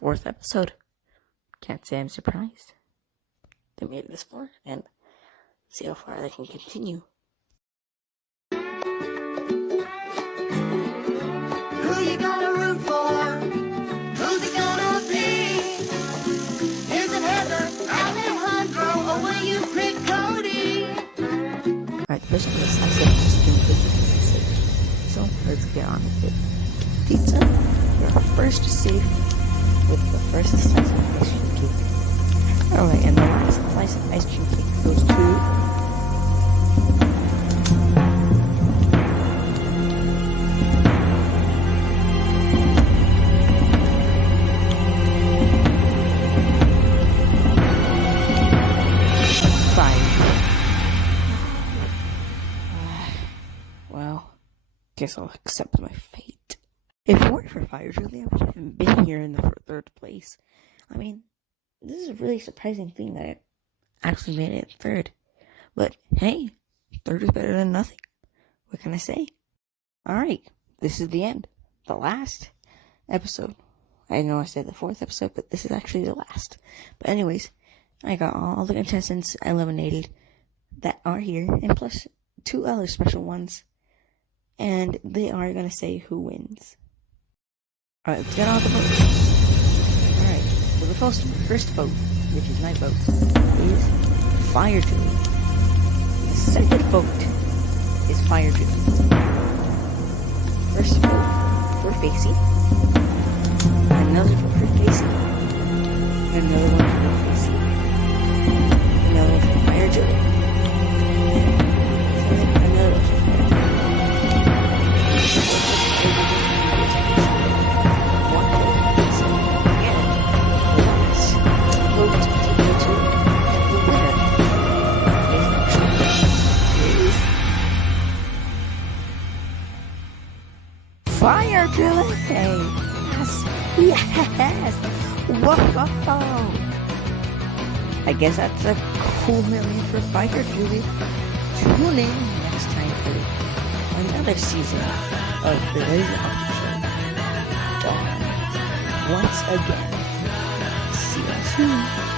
4th episode. Can't say I'm surprised. They made it this far, and see how far they can continue. Who you gonna root for? Who's it gonna be? Is it Heather, Alejandro, or will you pick Cody? Alright, the person with a slice of ice cream cake is safe. So let's get on with it. Pizza, you're first safe with the first slice of ice cream cake. Alright, and the last slice of ice cream cake goes to well, guess I'll accept my fate. If it weren't for Fire Julie, I would have been here in the 3rd place. I mean, this is a really surprising thing that I actually made it 3rd. But hey, 3rd is better than nothing. What can I say? Alright, this is the end. The last episode. I know I said the 4th episode, but this is actually the last. But anyways, I got all the contestants eliminated that are here, and plus 2 other special ones. And they are going to say who wins. Alright, let's get all the votes. Alright, so the first vote, which is my vote, is Fire Julie. The second vote is Fire Julie. First vote for Facey. Another vote for Facey. Another one for Facey. Another one for Fire Julie. And another one for Fire Julie. Fire Julie! Yes! Whoa! I guess that's a cool million for Fire Julie. Tune in next time for another season of the Lazy Option Show. Dawn once again. See you soon.